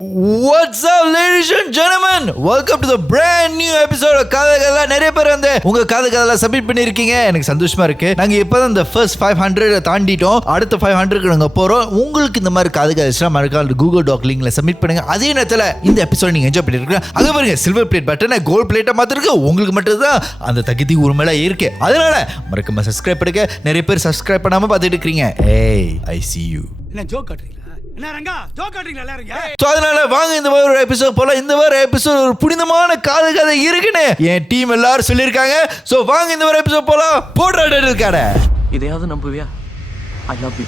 What's up, ladies and gentlemen? Welcome to the brand new episode of KadhalaKadhala. நிறைய பேர் வந்து உங்க KadhalaKadhala submit பண்ணிருக்கீங்க. எனக்கு சந்தோஷமா இருக்கு. நாங்க இப்பதான் இந்த ஃபர்ஸ்ட் 500 தாண்டிட்டோம். அடுத்த 500க்கு நாங்க போறோம். உங்களுக்கு இந்த மாதிரி KadhalaKadhala மறக்காம Google Doc லிங்க்ல சப்மிட் பண்ணுங்க. அதே நேரத்துல இந்த எபிசோட் நீங்க என்ஜாய் பண்ணிருக்கீங்க. அங்க பாருங்க சில்வர் பிளேட் பட்டனை கோல்ட் பிளேட்டா மாத்திருக்கு. உங்களுக்கு மட்டும் தான் அந்த தகுதி உரிமையில இருக்கு. அதனால மறக்காம சப்ஸ்கிரைப் பண்ணுங்க. நிறைய பேர் சப்ஸ்கிரைப் பண்ணாம பார்த்துட்டு இருக்கீங்க. ஏய், I see you. என்ன ஜோக் காட்றீங்களா? என்ன ரங்கா ஜோக் காட்றீங்களா எல்லாரும்? சோ அதனால வாங்க இந்த ஒரு எபிசோட் போல. இந்த ஒரு எபிசோட் ஒரு புனிதமான காதல் கதை இருக்குன்னு என் டீம் எல்லாரும் சொல்லியிருக்காங்க. சோ வாங்க இந்த ஒரு எபிசோட் போல. போடுறாடே இருக்காடே. இதையாவது நம்புவியா? I love you.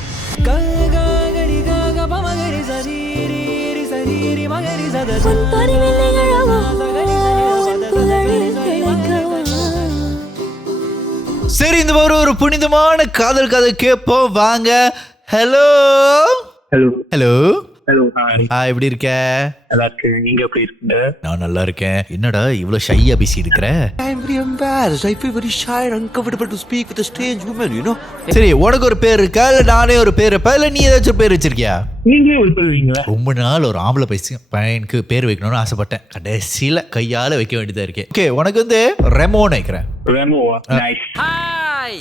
சரி, இந்த ஒரு புனிதமான காதல் கதை கேட்போம் வாங்க. Hello hello hello hello. எப்படி இருக்க? நல்லா இருக்கு. நீங்க எப்படி இருக்கீங்க? நான் நல்லா இருக்கேன். என்னடா இவ்வளவு ஷையா பேசி இருக்கிற? I am very embarrassed. I feel very shy and uncomfortable to speak with a strange woman, you know. சரி, உனக்கு ஒரு பேர் இருக்கா இல்ல நானே ஒரு பேர் இருப்பா இல்ல நீ ஏதாச்சும் பேர் வச்சிருக்கியா? நீங்களே ஒரு சொல்லுவீங்களா? ரொம்ப நாள் ஒரு ஆம்பளை பையனுக்கு பேர் வைக்கணும்னு ஆசைப்பட்டேன். கடைசியில கையால வைக்க வேண்டியதா இருக்கு. ஓகே, உனக்கு வந்து ரெமோன்னு வைக்கிறேன். ரெமோ. நைஸ். ஹாய்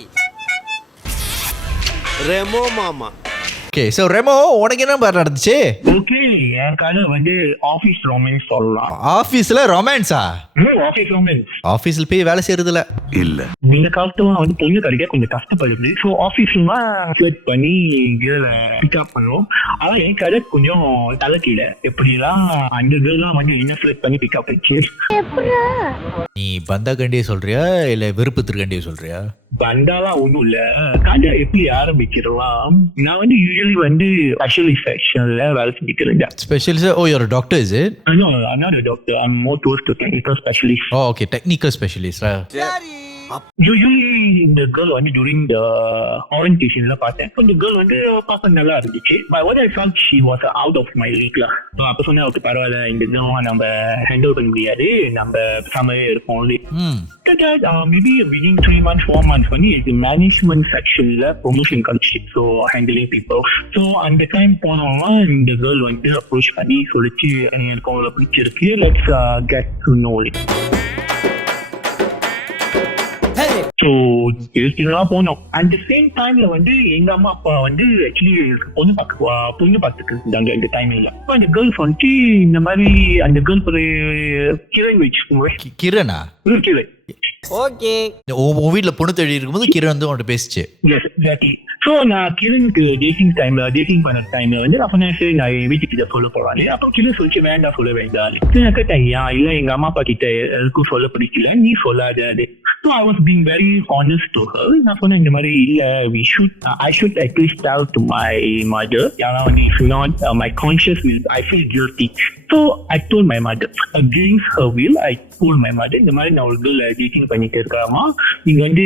ரெமோ மாமா. ஓகே, சோ ரெமோ உனக்கு என்ன பேர் நடந்துச்சு? ஓகே, என் கதை வந்து ஆபீஸ் ரொமான்ஸ் சொல்லலாம். ஆபீஸ்ல ரொமான்ஸா? Office romance. ஆபீஸ்ல போய் வேலை செய்யறதுல இல்ல. நீங்க காலத்துல வந்து பொண்ணு கிடைக்க கொஞ்சம் கஷ்டப்படுது. ஸோ ஆபீஸ்ல செலக்ட் பண்ணி பிக்கப் பண்ணுவோம். ஆனா என் கதை கொஞ்சம் தலைக்கீழ. எப்படிலாம் அந்த கேர்லாம் வந்து என்ன செலக்ட் பண்ணி பிக்கப் வச்சு. நீ பந்தா கண்டியே சொல்றியா இல்ல விருப்பத்திற்கண்டியே சொல்றியா? பந்தாலாம் ஒண்ணும் இல்ல. கதை எப்படி ஆரம்பிக்கிறோம், நான் வந்து யூஸ்வலி வந்து ஸ்பெஷலிஸ்ட் செக்ஷன்ல வேலை செஞ்சுட்டு இருந்தேன். Specialist? Oh, you're a doctor, is it? No, I'm not a doctor. I'm more towards the technical specialist. Oh, okay, technical specialist. Usually இந்த கேர்ள் வந்து during the orientation பார்த்தேன். இந்த கேர்ள் வந்து பார்க்க நல்லா இருந்துச்சு. But what I felt she was out of my league lah. அப்ப சொன்னேன், ஓகே பரவாயில்ல, இந்த கேர்ள் நம்ம ஹேண்டில் பண்ண முடியாது, நம்ம சமையே இருப்போம். மேபி within 3 months 4 months வந்து இது மேனேஜ்மெண்ட் செக்ஷன்ல ப்ரொமோஷன் கிடைச்சு. So handling people. ஸோ அந்த டைம் போனோம்னா இந்த கேர்ள் வந்து அப்ரோச் பண்ணி சொல்லிச்சு, எனக்கு அவங்களை பிடிச்சிருக்கு, let's get to know it. So இதுலாம் போனோம். அட் த சேம் டைம்ல வந்து எங்க அம்மா அப்பா வந்து ஆக்சுவலி பொண்ணு பார்த்துட்டு இருந்தாங்க இந்த டைம்ல. இப்போ அந்த கேர்ள்ஸ் வந்துட்டு இந்த மாதிரி அந்த கேர்ள் ஒரு கிரண் வச்சுக்கோங்க. கிரணா? கிரண். ஓகே. உன் வீட்டுல பொண்ணு தேடி இருக்கும்போது கிரண் வந்து உன்கிட்ட பேசிச்சு. S, exactly. ஸோ நான் கிரணுக்கு டேட்டிங் பண்ண டைம்ல வந்து அப்போ நான் சரி நான் வீட்டுக்கிட்ட சொல்ல போறாங்க. அப்போ கிரண் சொல்லிச்சு வேண்டாம், சொல்ல வேண்டாம். கேட்டேன், இல்ல எங்க அம்மா அப்பா கிட்ட எதுக்கும் சொல்ல பிடிக்கல, நீ சொல்லாத. So I was being very honest to her. நான் சொன்னேன் இந்த மாதிரி இல்ல, I should at least tell to my mother. ஏன்னா வந்து if not my conscience will, I feel guilty. So I told my mother. Against her will, I told my mother இந்த மாதிரி நான் ஒரு கேர்ள் டேட்டிங் பண்ணிட்டு இருக்காமா, நீங்க வந்து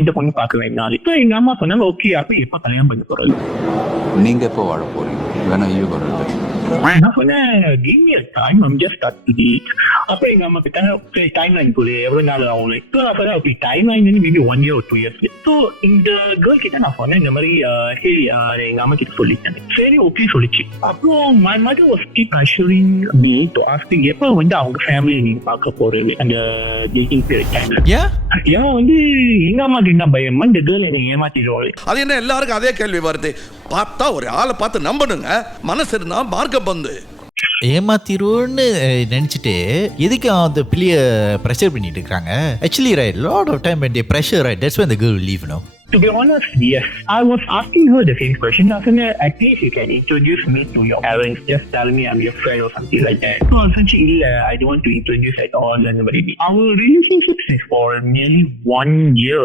இந்த பொண்ணு பார்க்க வேண்டாம். இப்போ எங்க அம்மா சொன்னாங்க, ஓகே அப்ப எப்ப கல்யாணம் பண்ண போறது? நீங்க எப்போ வாழ போறீங்க? வேணா யூ பண்ணுறது. நான் சொன்னேன், give me a time, I'm just start to date. அப்ப எங்க அம்மா கிட்ட டைம் லைன் போடு, எவ்வளவு நாள் ஆகும். இப்போ நான் சொன்னேன், ஓகே டைம் லைன் வந்து மேபி 1 year or 2 years. ஸோ இந்த கேர்ள் கிட்ட நான் சொன்னேன் இந்த மாதிரி, எங்க அம்மா கிட்ட சொல்லிட்டேன். சரி ஓகே சொல்லிச்சு. அப்புறம் my mother was keep pressuring me to asking எப்ப வந்து அவங்க ஃபேமிலி நீங்க பார்க்க போறது அந்த டேட்டிங் பீரியட் டைம்ல. ஏன் வந்து எங்க அம்மாக்கு என்ன பயமா, இந்த கேர்ள் என்னை ஏமாத்திடுவாங்க. அது என்ன எல்லாருக்கும் அதே கேள்வி வருது? பார்த்தா ஒரு ஆளை பார்த்து நம்பணுங்க, மனசு இருந்தா மார்க்க பந்து. ஏமாத்திருன்னு நினைச்சிட்டு எதுக்கு அந்த பிள்ளைய ப்ரெஷர் பண்ணிட்டு இருக்காங்க? Actually right, lot of time when they pressure, right, that's when the girl will leave, no? To be honest, yes. I was asking her the same question. I said, at least you can introduce me to your parents. Just tell me I'm your friend or something like that. So essentially, I don't want to introduce at all anybody. Our relationship is for nearly 1 year.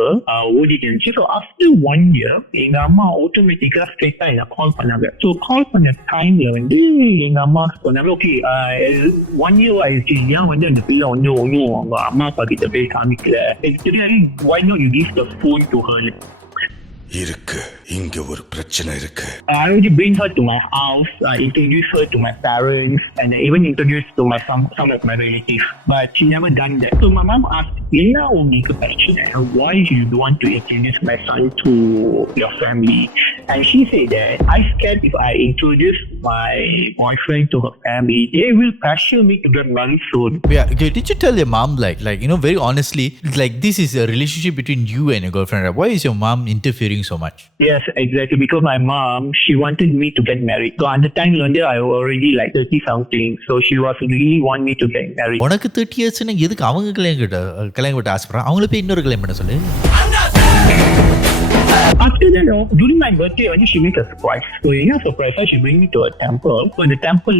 So after 1 year, எங்க அம்மா ஆட்டோமேட்டிக்கா ஸ்ட்ரெயிட்டா என்ன கால் பண்ணாங்க. ஸோ கால் பண்ண டைம்ல வந்து எங்க அம்மா சொன்னாங்க, ஓகே 1 year ஆயிடுச்சு, ஏன் வந்து அந்த பிள்ளை வந்து ஒன்றும் அவங்க அம்மா அப்பா கிட்ட போய் காமிக்கல, why not you give the phone to her? இருக்கு, இங்க ஒரு பிரச்சனை இருக்கு. I already bring her to my house, introduce her to my parents, and even introduce to some of my relatives. But she never done that. So my mom asked, "Ina உங்களுக்கு பிரச்சனை? Why you don't want to introduce my son to your family?" And she said that I scared if I introduce my boyfriend, to her family. They will pressure me to get married soon. Yeah, okay, did you tell your mom like very honestly, like this is a relationship between you and your girlfriend, right? Why is your mom interfering so much? Yes, exactly. Because my mom, she wanted me to get married. So at the time, I was already like 30 something. So she was really want me to get married. உனக்கு 30 இயர்ஸ்னா எதுக்கு அவங்க கல்யாணம் கிட்ட ஆசைப்படுறாங்க? அவங்கள போய் இன்னொரு கல்யாணம் பண்ண சொல்லு. After that, during my birthday, she made a surprise. So surprise, she bring me to a temple. So the temple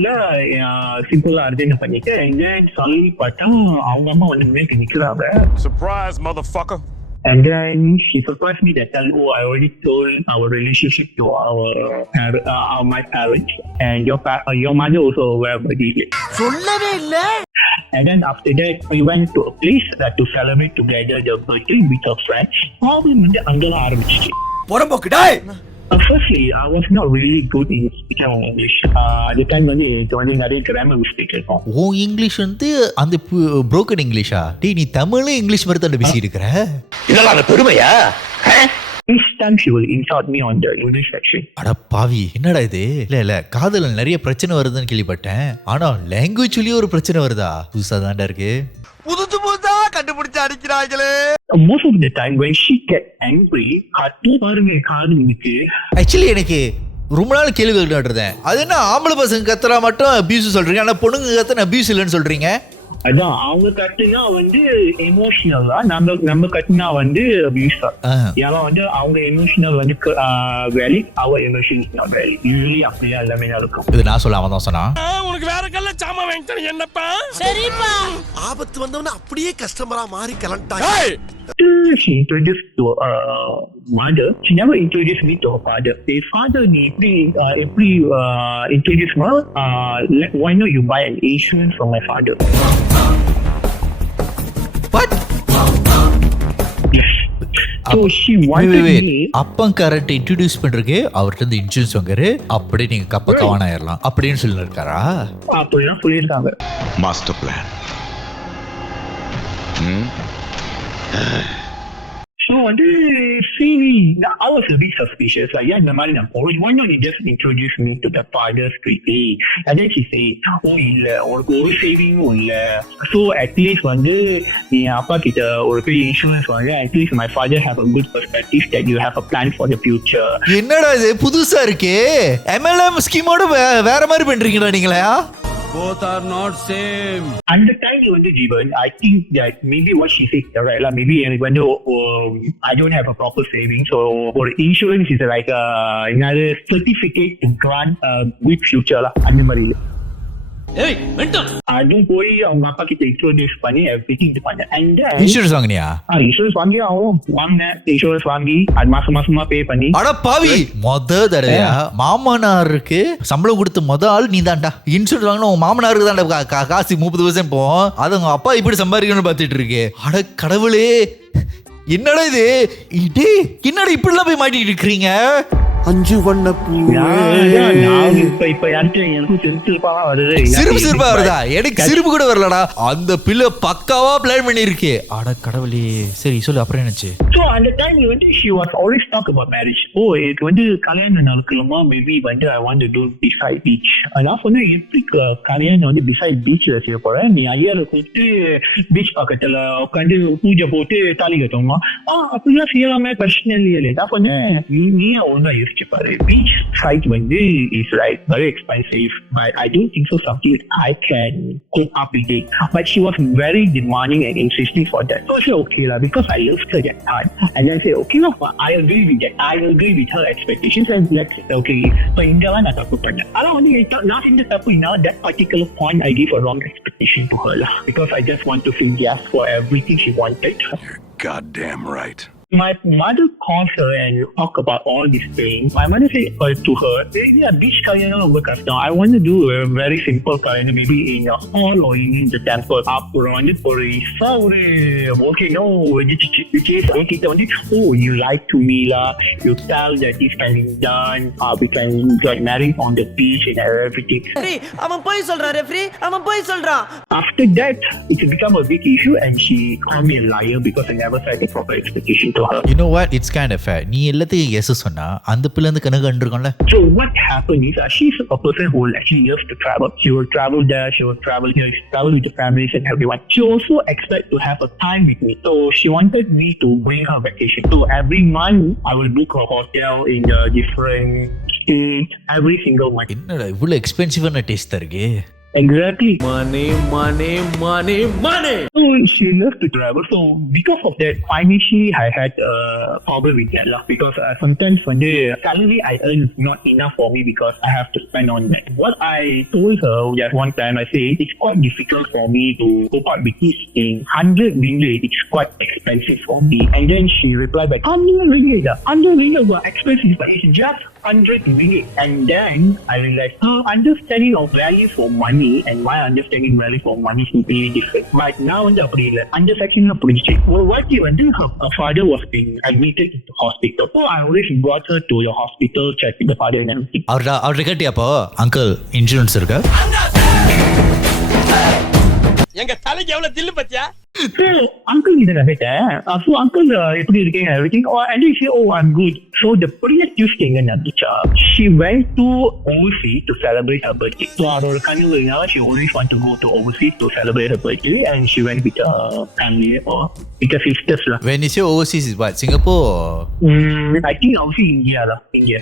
simple arrange பண்ணிட்டு, and then suddenly பார்த்தா அவங்க அம்மா வந்து மேல நிக்கறாங்க. Surprise, motherfucker. And then she surprised me that I already told our relationship to my parents, and your mother also aware about it. சொல்லவே இல்ல. And then after that, we went to a place to celebrate together the birthday with our friends. Problem வந்து அங்கதான் ஆரம்பிச்சிச்சு. புறம்போக்கு டேய். Firstly, I was not really good in speaking English. At the time வந்து நிறைய grammar mistake இருக்கும். ஓ இங்கிலீஷ் வந்து அந்த broken இங்கிலீஷா? டேய் நீ தமிழ்ல இங்கிலீஷ் மாதிரி தான் பேசி இருக்கற. இதெல்லாம் பெருமையா? Each time she will insult me on the English section. அட பாவி, என்னடா இது? இல்ல காதல்ல நிறைய பிரச்சனை வருதுன்னு கேள்விப்பட்டேன். ஆனா லாங்குவேஜ்லயே ஒரு பிரச்சனை வருதா? புதுசா தான்டா இருக்கு. புதுசா கண்டுபிடிச்சு அடிக்கிறாங்களே. Most of the time when she get angry, கத்து பாருங்க காதுக்கு. ஆக்சுவலி எனக்கு ரொம்ப நாள் கேள்வி கேட்டுருந்தேன். அது என்ன ஆம்பளை பசங்க கத்துறா மட்டும் அபியூஸ் சொல்றீங்க, ஆனா பொண்ணுங்க கத்துனா அபியூஸ் இல்லைன்னு சொல்றீங்க? அதான் அவங்க கத்துனா வந்து எமோஷனலா, நம்ம கத்துனா வந்து அபியூஸ் தான். ஏன்னா வந்து அவங்க எமோஷனல் வந்து valid, our emotions not valid. Usually அப்படியே எல்லாமே நடக்கும். இது நான் சொல்லாம தான் சொன்னா. உனக்கு வேற கல்ல சாமா வாங்கிட்டேன் என்னப்பா? சரிப்பா. ஆபத்து வந்தவன அப்படியே கஸ்டமரா மாறி கலண்டாங்க. She introduced to mother. She never introduced me to her father. Her father எப்படி introduce me? Why not you buy an insurance from my father? What? Yes. So she wanted me. அப்பங்காரட்ட இன்ட்ரோடியூஸ் பண்றதுக்கு அவர்ட்ட இருந்து இன்சூரன்ஸ் வாங்குறாரு, அப்படியே நீங்க கப்ப கவான ஆயிரலாம் அப்படின்னு சொல்லி இருக்காரா? அப்படிதான் சொல்லியிருக்காங்க. Master plan. So I was a bit suspicious. Like, இந்த மாதிரி நான் போய், why not you just introduce me to the father strictly? And then she said, இல்ல உனக்கு ஒரு சேவிங்கும் இல்ல. So at least வந்து நீ அப்பா கிட்ட ஒரு பெரிய இன்சூரன்ஸ் வாங்க. At least my father have a good perspective that you have a plan for the future. என்னடா இது புதுசா இருக்கே? MLM ஸ்கீமோட வேற மாதிரி பண்றீங்களா நீங்களா? Both are not same. And the time வந்து Jeevan, I think that maybe what she said right lah. Maybe when I don't have a proper saving, so for insurance is like another certificate to grant a good future lah. அந்த மாதிரி. ஏய் வெண்டம். அதுவும் போய் அவங்க அப்பா கிட்ட இன்ட்ரோடியூஸ் பண்ணி everything பண்ண. And then இன்சூரன்ஸ் வாங்குனியா? இன்சூரன்ஸ் வாங்கினேன். இன்சூரன்ஸ் வாங்கி அது மாசமா பே பண்ணி. அட பாவி, தடவையா மாமனாருக்கு சம்பளம் கொடுத்த ஆள் நீ தான்டா. இன்சூரன்ஸ் வாங்கினா உங்க மாமனாருக்கு தான்டா காசு 30% போகும். அது உங்க அப்பா இப்படி சம்பாதிக்கணும்னு பார்த்துட்டு இருக்கு. அட கடவுளே, என்னடா இது? என்னடா இப்படிலாம் போய் மாட்டிட்டு இருக்கிறீங்க? 5 வண்ண பூ. இப்ப எனக்கு சிரிப்பா வருதா? எனக்கு சிரிப்பு கூட வரலடா. அந்த பிள்ளை பக்காவா பிளான் பண்ணிருக்கு. அட கடவுளே. சரி சொல்லு, அப்புறம் என்னச்சு? So at the time she was always talk about marriage. இது வந்து கல்யாணம் நடக்கலாமா? Maybe வந்து I want to do beside beach. நான் சொன்னேன், எப்படி கல்யாணம் வந்து beside beachல செய்ய போறேன்? நீ ஐயரை கூப்பிட்டு பீச் பக்கத்துல உட்காந்து பூஜை போட்டு தாலி கட்டோமா? அப்படிலாம் செய்யலாமே, பிரச்சனை இல்லையே. நான் சொன்னேன், நீ ஒழுங்கா யோசிச்சு பாரு. பீச் சைட் வந்து is like very expensive, but I don't think so something I can cope up with it. But she was very demanding and insisting for that. So I said okay lah, because I loved her that time. And then I said okay lah, I agree with that. I agree with her expectations and let's say okay. So இங்கெல்லாம் நான் தப்பு பண்ணேன். ஆனா வந்து நான் இந்த தப்பு that particular point I gave a wrong expectation to her lah, because I just want to feel yes for everything she wanted. You're goddamn right. My mother calls her and talk about all these things. My mother said to her, yeah, beach kalyanam ரொம்ப கஷ்டம். I want to do a very simple kalyanam, maybe in a hall or in the temple. அப்புறம் வந்து ஒரு okay, no, which is okay, oh, you lied to me lah. You tell that this can be done. We can get married on the beach and everything. அவன் போய் சொல்றான் ரெஃப்ரி, அவன் போய் சொல்றான். After that, it became a big issue and she called me a liar because I never set a proper expectation to her. You know what? It's kind of fair. நீ எல்லாத்தையும் yes சொன்னா அந்த பிள்ளை வந்து கணக்கு கண்டிருக்கோம்ல. So what happened is she's a person who actually loves to travel. She will travel there, she will travel here, travel with the families and everyone. She also expect to have a time with me. So she wanted me to bring her vacation. So every month I will book a hotel in the different states every single month. என்னடா இவ்வளவு எக்ஸ்பென்சிவான டேஸ்ட் இருக்கு. Exactly. Money, money, money, money. So she loves to travel. So because of that, financially I had a problem with that lah. Because sometimes when the salary I earn is not enough for me because I have to spend on that. What I told her that one time, I say it's quite difficult for me to cope up with this thing. 100 ringgit, it's quite expensive for me. And then she replied back, 100 ringgit, 100 ringgit was expensive, but it's just 100 ringgit. And then I realized her understanding of value for money and my understanding value for money is completely different. But now வந்து அப்படி இல்லை. Understanding புரிஞ்சிச்சு. ஒரு வாட்டி வந்து her father was being admitted to the hospital. So I always brought her to the hospital, check the father and everything. அவர்கிட்ட கேட்டியாப்போ uncle insurance இருக்கா? எங்க தலைக்கு எவ்வளவு தில்லு பத்தியா? So uncle இதை நான் கேட்டேன். So uncle எப்படி இருக்கீங்க everything? And he said, oh I'm good. So the previous Tuesday எங்க நடந்துச்சா? She went to overseas to celebrate her birthday. So அவரோட கனவு she always want to go to overseas to celebrate her birthday and she went with her family or with her sisters lah. When you say overseas is what? Singapore? I think overseas India lah. India.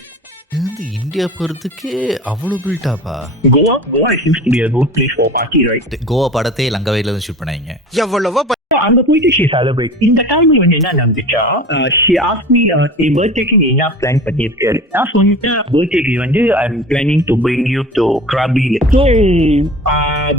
இந்த இந்தியா போறதுக்கு அவ்வளவு பில்டாப்பா? Goa seems to be a good place for party, right? Goa படத்தை லங்காவையில தான் ஷூட் பண்ணாங்க. எவ்வளவோ அங்க போயிட்டு she celebrate. இந்த டைம்ல வந்து என்ன நடந்துச்சா? She asked me birthday-க்கு நீ என்ன பிளான் பண்ணிருக்காரு? நான் சொன்னேன் birthday-க்கு வந்து I'm planning to bring you to Krabi. So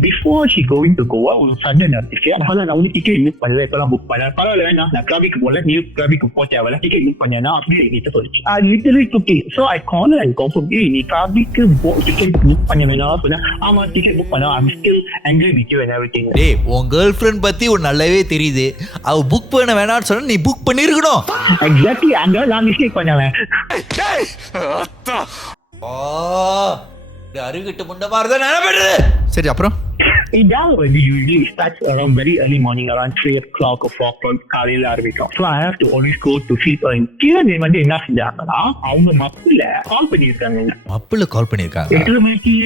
before she going to Goa ஒரு சண்டை நடந்துச்சு. அதனால நான் வந்து டிக்கெட் புக் பண்ணல, இப்பதான் புக் பண்ணேன். பரவாயில்ல நான் Krabi-க்கு போல, நீ Krabi-க்கு போ தேவையில்ல, டிக்கெட் புக் பண்ணேன்னா அப்படியே கிட்ட சொல்லிச்சு. I literally took it. So I called her and confirmed, நீ Krabi-க்கு டிக்கெட் புக் பண்ண வேணாம் சொன்னா, ஆமா டிக்கெட் புக் பண்ணா, I'm still angry with you and everything. டேய் உன் கேர்ள் ஃப்ரெண்ட் பத்தி ஒரு நல்லாவே தெரியுது. அவ புக் பண்ண வேணாம்னு சொன்னா நீ புக் பண்ணிருக்கணும். Exactly. அங்க நான் மிஸ்டேக் பண்ணேன். அருகிட்ட முண்ட மாதிரி தான் நினைப்பது. சரி அப்புறம் That usually starts around very early morning, around 3 o'clock or 4 o'clock காலையில ஆரம்பிக்கும். So I have to always go to sleep early. கீழே வந்து என்ன செஞ்சாங்கன்னா அவங்க மப்புல கால் பண்ணியிருக்காங்க. மப்புல கால் பண்ணியிருக்காங்க. 8 மணிக்கு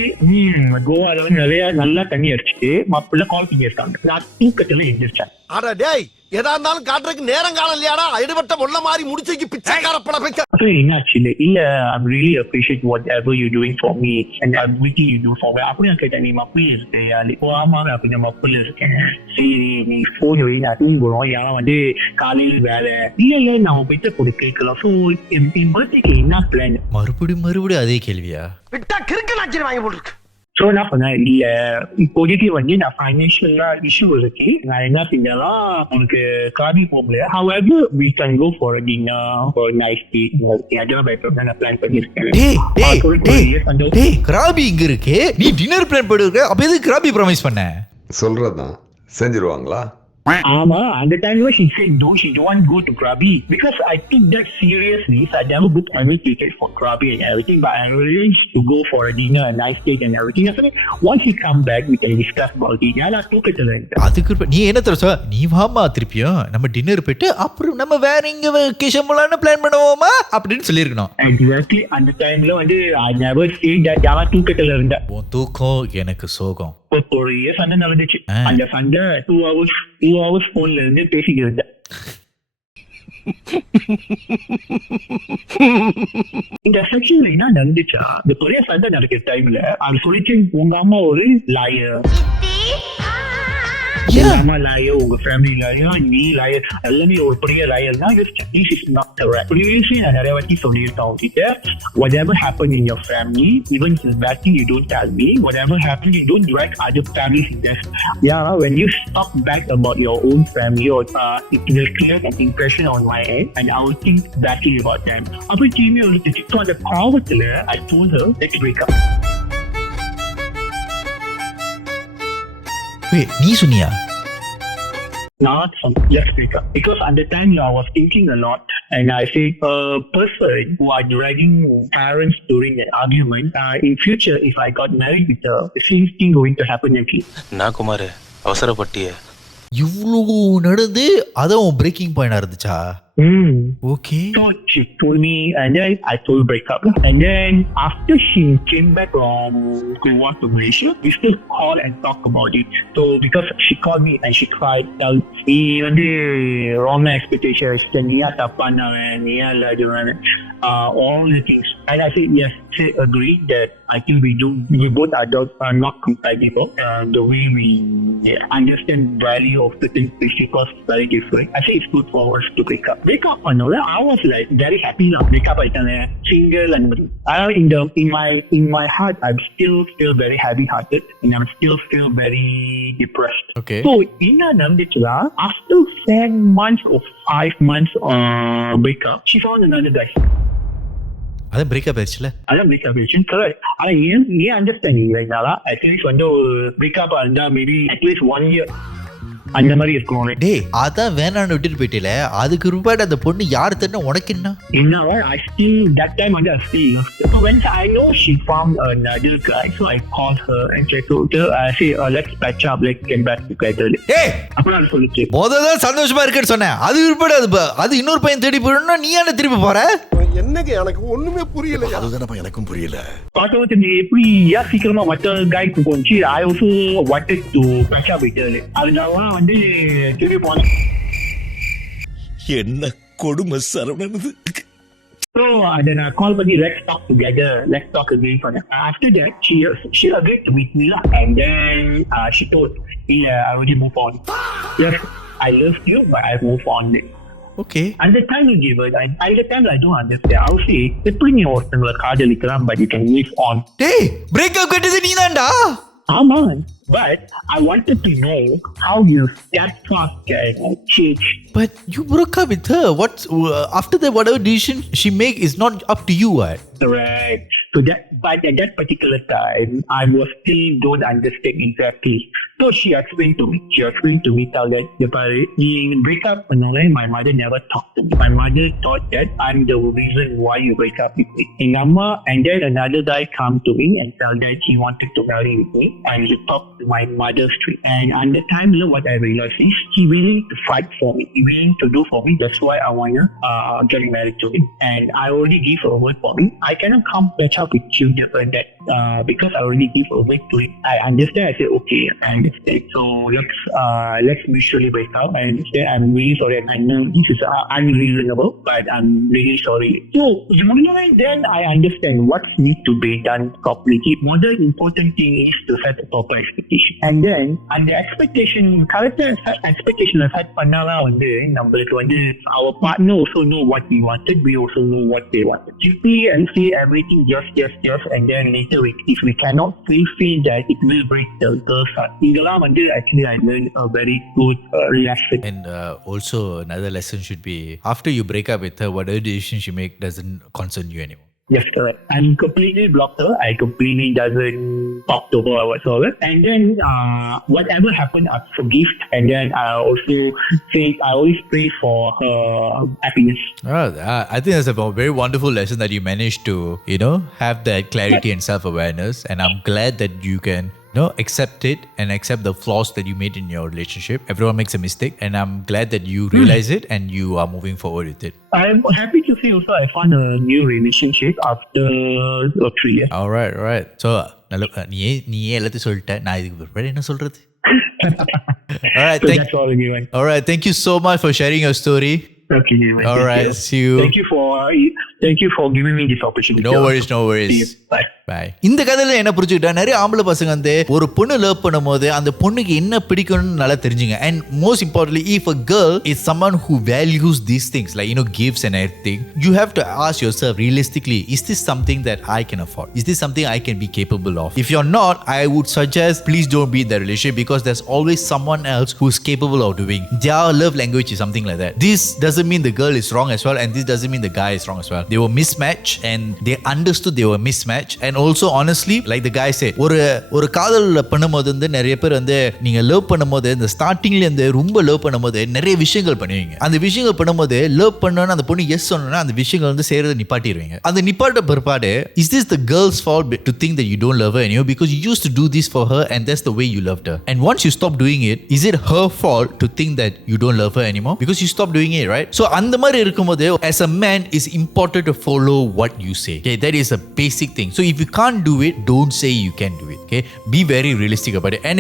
கோவால வந்து நிறைய நல்லா தண்ணி அடிச்சுட்டு மப்புல கால் பண்ணியிருக்காங்க. நான் தூக்கத்துல எந்திரிச்சேன். அட டேய், எதா இருந்தாலும் காட்டுறதுக்கு நேரம் காலம் இல்லையாடா? எடுபட்ட முள்ள மாதிரி முடிச்சுக்கு பிச்சைக்கார பழப்பைக்க. So என்னாச்சு இல்ல I'm really appreciate whatever you doing for me and everything you do for me. அப்படியே கேட்டேன், நீ மப்புல இருக்கியா? ஆமா அப்படி நான் மப்புல இருக்கேன். சரி நீ போன் வை, நான் தூங்குறோம். ஏன்னா வந்து காலையில வேலை இல்ல நான் போயிட்டு கூட கேட்கலாம். ஸோ என் பர்த்டேக்கு என்ன பிளான்? மறுபடியும் அதே கேள்வியா? விட்டா கிறுக்கு நாச்சி வாங்கி போட்டுருக்கு. ஸோ நான் சொன்னேன் இல்ல இப்போதைக்கு வந்து நான் ஃபைனான்ஷியலா இஷ்யூ இருக்கு, நான் என்ன செஞ்சேன்னா உனக்கு காபி போகல. However we can go for a dinner for a nice date. அதெல்லாம் பயப்பட நான் பிளான் பண்ணிருக்கேன். டேய் கிராபி இங்க இருக்கு, நீ டின்னர் பிளான் பண்ணிருக்க, அப்ப எதுக்கு கிராபி ப்ராமிஸ் பண்ண? சொல்றதுதான் செஞ்சிருவாங்களா? ஆமா அந்த டைம்ல she said no, she don't want to go to Krabi because I took that seriously. So I never booked any ticket for Krabi and everything, but I arranged to go for a dinner, a nice date and everything. So once he come back we can discuss about it. நான் தூக்கத்துல இருந்தேன். அதுக்கு நீ என்ன தர சொல்ல? நீ வாமா திருப்பியும் நம்ம டின்னர் போயிட்டு அப்புறம் நம்ம வேற எங்க வெக்கேஷன் போலான்னு பிளான் பண்ணுவோமா அப்படின்னு சொல்லிருக்கணும். Exactly. அந்த டைம்ல வந்து I never said that. நான் தூக்கத்துல இருந்தேன். உன் தூக்கம் எனக்கு சோகம். ஒரு சண்டை நடந்துச்சு. அந்த சண்டை 2 hours போன்ல இருந்து பேசிக்கிட்டு இருந்தேன். இந்த செக்ஷன்ல என்ன நடந்துச்சா, இந்த பெரிய சண்டை நடக்கிற டைம்ல அது சொல்லிச்சு உங்க அம்மா ஒரு லாயர், உங்க அம்மா லாயர், உங்க ஃபேமிலி லாயர், நீ லாயர், எல்லாமே ஒரு பெரிய லாயர் தான். This is not correct. Previously நான் நிறைய வாட்டி சொல்லியிருக்கேன் உங்ககிட்ட, whatever happened in your family, even if it's bad thing, you don't tell me. Whatever happened, you don't drag other families in this. Yeah, when you talk back about your own family, or it will create an impression on my end, and I will think badly about them. அப்படி திரும்பி வந்துச்சு. So அந்த பாவத்துல I told her, let's break up. நீ சொன்னியா? Not some, let's break up. Because at the time I was thinking a lot, and I said a person who are dragging parents during an argument, in future if I got married with her, the same thing going to happen again. நான் குமார் அவசரப்பட்டிய இவ்வளவு நடந்து அதான் பிரேக்கிங் பாயிண்டா இருந்துச்சா? Okay. So she told me, and then I told her break up. And then after she came back from Goa to Malaysia, we still call and talk about it. So because she called me and she cried, நீ வந்து wrong expectations, நீயா தப்பானவன், நீயா இல்லாதவன், all the things. And I said yes, she agreed that I think we both adults are not compatible. The way we understand value of certain things was very different. I say it's good for us to break up. Break up another, I was like very happy now. Break up single and in my heart I'm still very heavy hearted and I'm still very depressed. Okay. So after 10 months or 5 months breakup, she found another guy. அதான் பிரேக்கப் ஆயிடுச்சுல. அதான் பிரேக்கப் ஆயிடுச்சு. கரெக்ட். ஆனா ஏன் அண்டர்ஸ்டாண்டிங் ரைட்னால அட்லீஸ்ட் வந்து ஒரு பிரேக்கப் இருந்தா மேபி அட்லீஸ்ட் 1 year அந்த மாதிரி இருக்கும். டேய் அதான் வேணான்னு விட்டுட்டு போயிட்டேல, அதுக்கு ரூபாய் அந்த பொண்ணு யாரு தெரியும் உனக்கு என்ன? என்னவா I still that time I still loved her. So when I know she found another guy, so I called her and I told her, I say let's patch up, let's get back together. டேய் அப்ப நான் சொல்லிச்சு முதல்ல சந்தோஷமா இருக்கேன்னு சொன்னேன், அது விருப்பம் அது இன்னொரு பையன் தேடி போறேன்னா நீ என்ன திருப்பி போற? என்னங்க எனக்கு ஒண்ணுமே புரியல. அதுதானப்பா எனக்கும் புரியல. பார்த்தா எப்படி சீக்கிரமா மற்ற கைக்கு போச்சு. I also wanted to patch up with her. அதனால வந்து திருப்பி போனேன். என்ன கொடுமை சரவணனது. So then I called her, let's talk together, let's talk again. After that, she agreed to meet me and then she told, yeah, I already moved on. Yes, I love you, but I moved on. Okay. At the time you give it, at the time I don't understand. I would say, எப்படி நீ ஒருத்தங்களை காதலிக்கலாம், but you can move on. டேய் பிரேக்கப் கட்டது நீதான்டா. ஆமா. But I wanted to know how you that fast can change. But you broke up with her. What after that, whatever decision she make is not up to you, right? Right. So but at that particular time, I was still don't understand exactly. So she explained to me, tell that in break up, my mother never talked to me. My mother thought that I'm the reason why you break up with me. And then another guy come to me and tell that he wanted to marry with me and he talked to my mother's tree. And at the time, what I realized is he willing to fight for me. He willing to do for me. That's why I wanna get married to him. And I already give a word for me. I cannot come catch up with you that because I already give a word to him. I understand. I say okay, I understand. So let's mutually break up. I understand. I'm really sorry. I know this is unreasonable, but I'm really sorry. So then I understand what needs to be done properly. The most important thing is to set a proper expectation. And then the expectation, character expectation set பண்ணாலா வந்து நம்மளுக்கு வந்து our partner also know what we wanted, we also know what they wanted. Simply and say everything just, and then later if we cannot feel that it will break the girl's heart. இதெல்லாம் வந்து actually I learned a very good lesson. And also another lesson should be after you break up with her, whatever decision she make doesn't concern you anymore. Yes, correct. I'm completely blocked her. I completely doesn't talk to her whatsoever. And then whatever happened, I forgive. And then I also say I always pray for her happiness. I think that's a very wonderful lesson that you managed to, have that clarity and self-awareness. And I'm glad that you can accept it and accept the flaws that you made in your relationship. Everyone makes a mistake, and I'm glad that you realize it and you are moving forward with it. I'm happy to say also I found a new relationship after 3 years. All right. So, நீ எல்லாத்தையும் சொல்லிட்ட, நான் இதுக்கு பிறகு என்ன சொல்றது? All right, all right. Thank you so much for sharing your story. Okay. All right. See you. Thank you for giving me this opportunity. No worries. See you. Bye. இந்த கதையில என்ன புரிஞ்சுக்கிட்டா, நிறைய ஆம்பளை பசங்க வந்து ஒரு பொண்ணு லவ் பண்ணும்போது அந்த பொண்ணுக்கு என்ன பிடிக்கும்னு நல்லா தெரிஞ்சுங்க. And most importantly, if a girl is someone who values these things, like gives and everything, you have to ask yourself realistically, is this something that I can afford? Is this something I can be capable of? If you're not, I would suggest please don't be in that relationship, because there's always someone else who's capable of doing. Their love language is something like that. This doesn't mean the girl is wrong as well, and this doesn't mean the guy is wrong as well. They were mismatched, and they understood they were mismatched, and and also honestly like the guy said ஒரு காதல் பண்ணும்போது வந்து நிறைய பேர் வந்து நீங்க லவ் பண்ணும்போது இந்த ஸ்டார்டிங்ல இருந்து ரொம்ப லவ் பண்ணும்போது நிறைய விஷயங்கள் பண்ணுவீங்க. அந்த விஷயங்கள் பண்ணும்போது லவ் பண்ணனும் அந்த பொண்ணு எஸ் சொன்னா அந்த விஷயங்கள் வந்து செய்யறதை நிப்பாட்டிடுவீங்க. அந்த நிப்பாட்ட பிற்பாடு is this the girl's fault to think that you don't love her anymore because you used to do this for her and that's the way you loved her, and once you stop doing it is it her fault to think that you don't love her anymore because you stop doing it, right? So அந்த மாதிரி இருக்கும்போது as a man it's important to follow what you say. Okay, that is a basic thing. So if you can't do it, don't say you can do it. Okay, be very realistic about it. And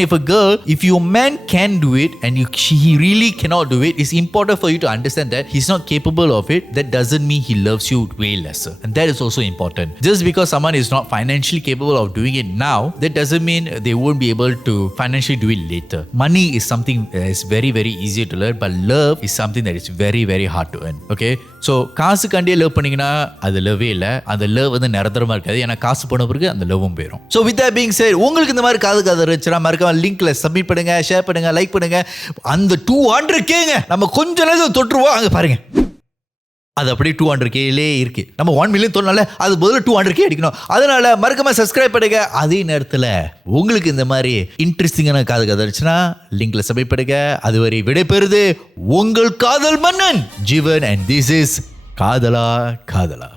if your man can do it and he really cannot do it, it's important for you to understand that he's not capable of it. That doesn't mean he loves you way lesser, and that is also important. Just because someone is not financially capable of doing it now, that doesn't mean they won't be able to financially do it later. Money is something that is very very easy to learn, but love is something that is very very hard to earn. Okay, so காசு கண்டியே லவ் பண்ணீங்கன்னா அது லவ்வே இல்ல. அந்த லவ் வந்து நிரந்தரமா இருக்காது. ஏன்னா காசு போன பிறகு அந்த லவ்வும் போயிடும். So with that being said, உங்களுக்கு இந்த மாதிரி காதல் கதை இருந்துச்சுன்னா மறக்காம லிங்க்ல சப்மிட் பண்ணுங்க, ஷேர் பண்ணுங்க, லைக் பண்ணுங்க. அந்த 200Kங்க நம்ம கொஞ்ச நேரத்துல தொட்டுருவோம். அங்க பாருங்க, அது அப்படியே 200Kலே இருக்கு. நம்ம 1 மில்லியன் தொன்னால அது பதிலா 200K அடிக்கணும். அதனால மறக்காம சப்ஸ்கிரைப் பண்ணுங்க. அதே நேரத்துல உங்களுக்கு இந்த மாதிரி இன்ட்ரெஸ்டிங்கான காதல் கதை இருந்துச்சுன்னா லிங்க்ல சப்மிட் பண்ணுங்க. அதுவரை விடைபெறுது உங்கள் காதல் மன்னன் ஜீவன், and this is காதலா காதலா.